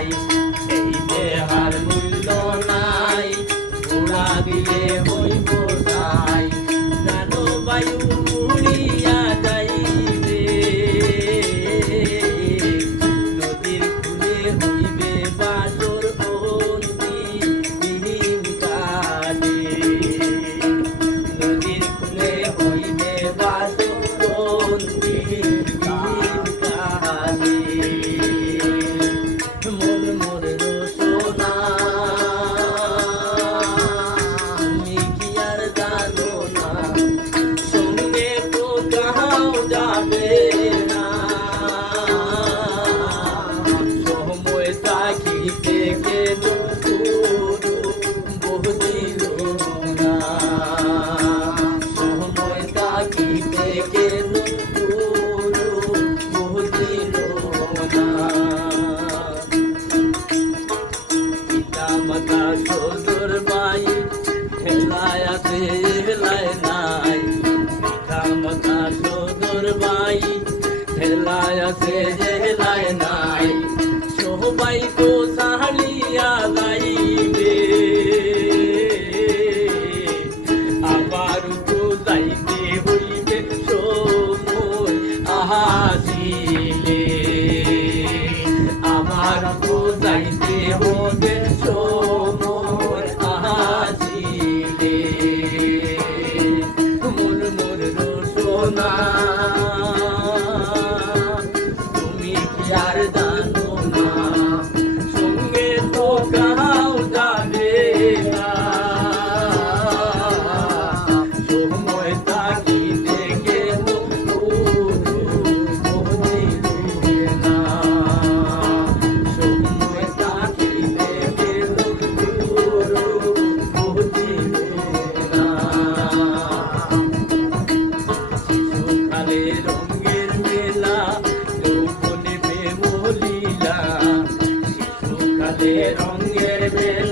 নাই, এই দেহার মূল্য নাই, উড়া দিলে হইব নাই। জানো বায়ু উড়িয়া যাইবে, নদীর কূলে হইবে বাসর অন্তিম কালে, নদীর কূলে হইবে বাসর অন্তিম কালে। মন মোর রসনা আমি কি আর জানো না, সঙ্গে তো কাহাও যাবে না, সময় থাকিতে কেন বহিল না, সময় থাকিতে কেন বহিল না। মাতা সদর বাই হেলায় আছে হেলায় নাই, পিতা মাতা সদর বাই হেলায় আছে হেলায় নাই, সবাই তো সাহালিয়া যাইবে, আবার তো যাইতে হইবে সময় আসিলে, আমার তো যাইতে হবে সময় আসিলে। মোর মোর রসনা তুমি কি আর জানো না, সঙ্গে তো কাহাও যাবে না, সময় থাকিতে কেন বহিবে না, সময় থাকিতে কেন বহিবে না। শিশুকালে রঙের মেলা যৌবনে প্রেম লীলা, শিশুকালে রঙের মেলা